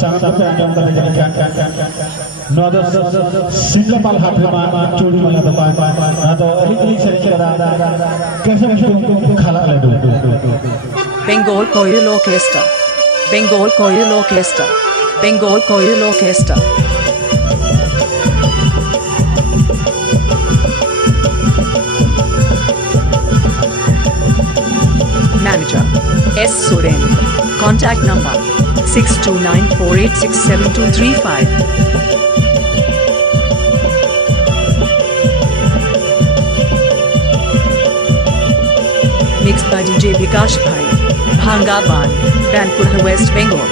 शानदार पे आंजम करने जाने नौदस सिंगलापाल हाथ में चोरी वाला दुकान ना तो अली शरीक करा कैसे तुम खाला ले दो Bengal Choral Orchestra. Bengal Choral Orchestra. Bengal Choral Orchestra. Manager S. Suren. Contact number 6294867235. Mixed by DJ Vikash Bhai. Bhangaban, Kanpur, West Bengal.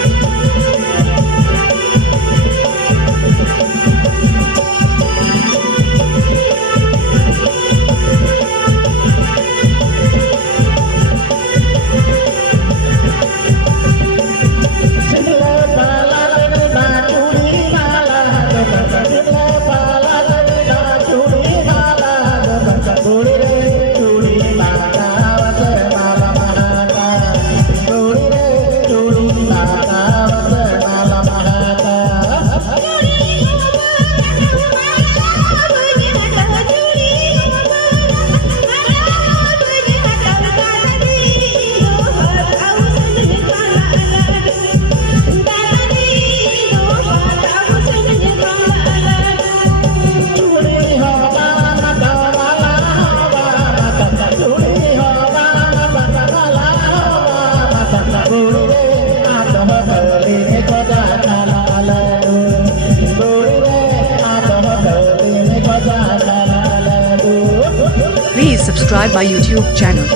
Please subscribe my YouTube channel.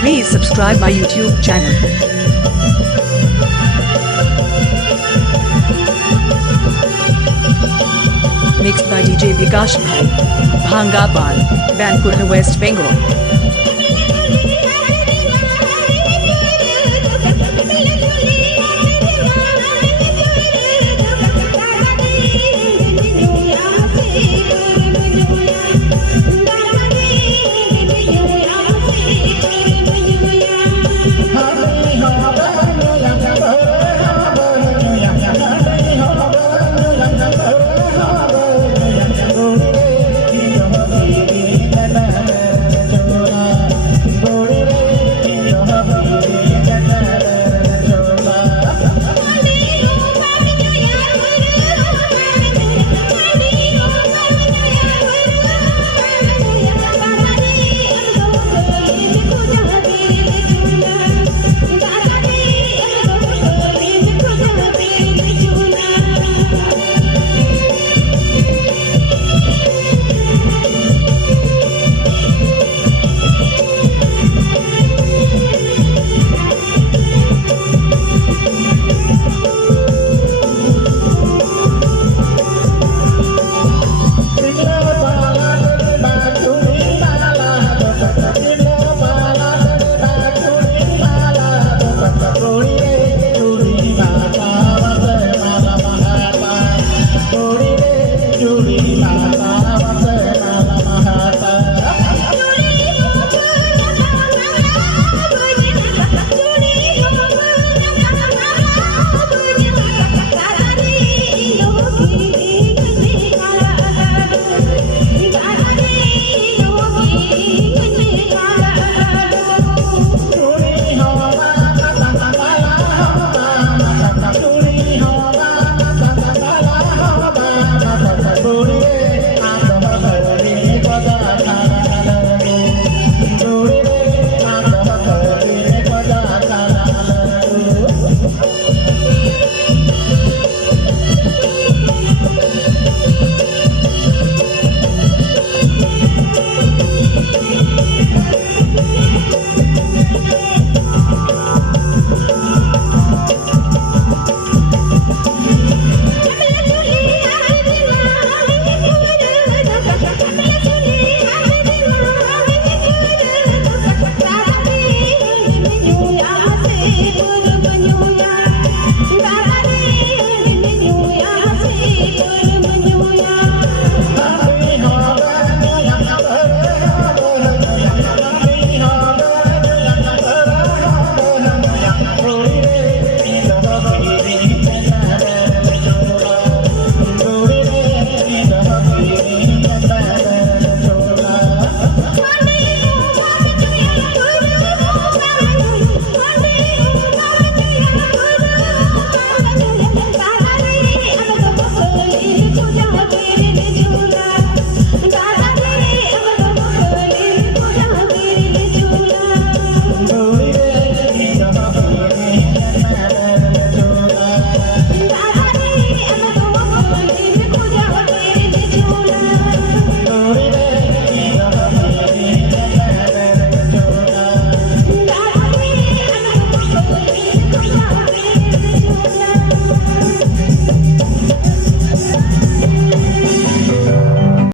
Please subscribe my YouTube channel. Mixed by DJ Vikash Bhai. Bhangaban, Kanpur, West Bengal.